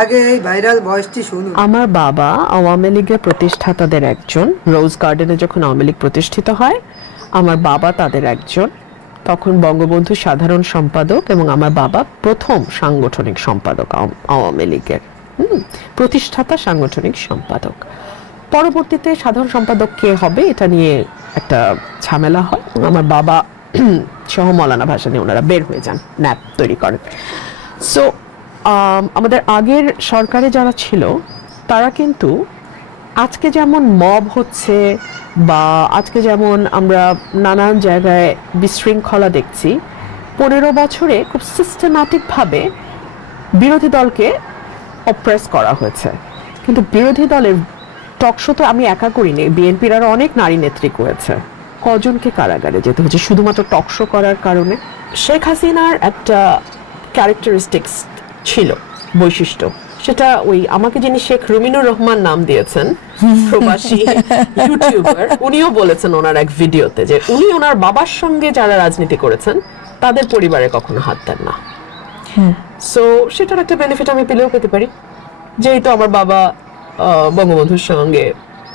আগে এই ভাইরাল ভয়েসটি শুনুন। আমার বাবা আওয়ামী লীগের প্রতিষ্ঠাতাদের একজন। রোজ গার্ডেনে যখন আওয়ামী লীগ প্রতিষ্ঠিত হয়, আমার বাবা তাদের একজন। তখন বঙ্গবন্ধু সাধারণ সম্পাদক এবং আমার বাবা প্রথম সাংগঠনিক সম্পাদক আওয়ামী লীগের, প্রতিষ্ঠাতা সাংগঠনিক সম্পাদক। পরবর্তীতে সাধারণ সম্পাদক কে হবে এটা নিয়ে একটা ঝামেলা হয় এবং আমার বাবা সহ মৌলানা ভাসানী ওনারা বের হয়ে যান, ন্যাপ তৈরি করেন। সো আমাদের আগের সরকারে যারা ছিল তারা কিন্তু আজকে যেমন মব হচ্ছে বা আজকে যেমন আমরা নানান জায়গায় বিশৃঙ্খলা দেখছি, 15 বছরে খুব সিস্টেম্যাটিকভাবে বিরোধী দলকে অপ্রেস করা হয়েছে। কিন্তু বিরোধী দলের টকশো তো আমি একা করিনি, বিএনপির আরো অনেক নারী নেত্রী করেছে। কজনকে কারাগারে যেতে হচ্ছে শুধুমাত্র টকশো করার কারণে? শেখ হাসিনার একটা ক্যারেক্টারিস্টিক্স ছিল, বৈশিষ্ট্য, সেটা ওই আমাকে যিনি শেখ রুমিনুর রহমান নাম দিয়েছেন, প্রবাসী ইউটিউবার, উনিও বলেছেন ওনার এক ভিডিওতে যে উনি ওনার বাবার সঙ্গে যারা রাজনীতি করেছেন তাদের পরিবারে কখনো হাত দেন না। সো সেটার একটা বেনিফিট আমি পেলেও পেতে পারি, যেহেতু আমার বাবা বঙ্গবন্ধুর সঙ্গে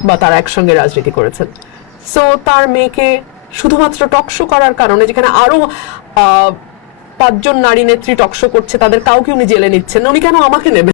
বা তারা একসঙ্গে রাজনীতি করেছেন। সো তার মেয়েকে শুধুমাত্র টকশো করার কারণে, যেখানে আরো 5 জন নারী নেত্রী টকশো করছে, তাদের কাউকে উনি জেলে নিচ্ছেন না, উনি কেন আমাকে নেবেন?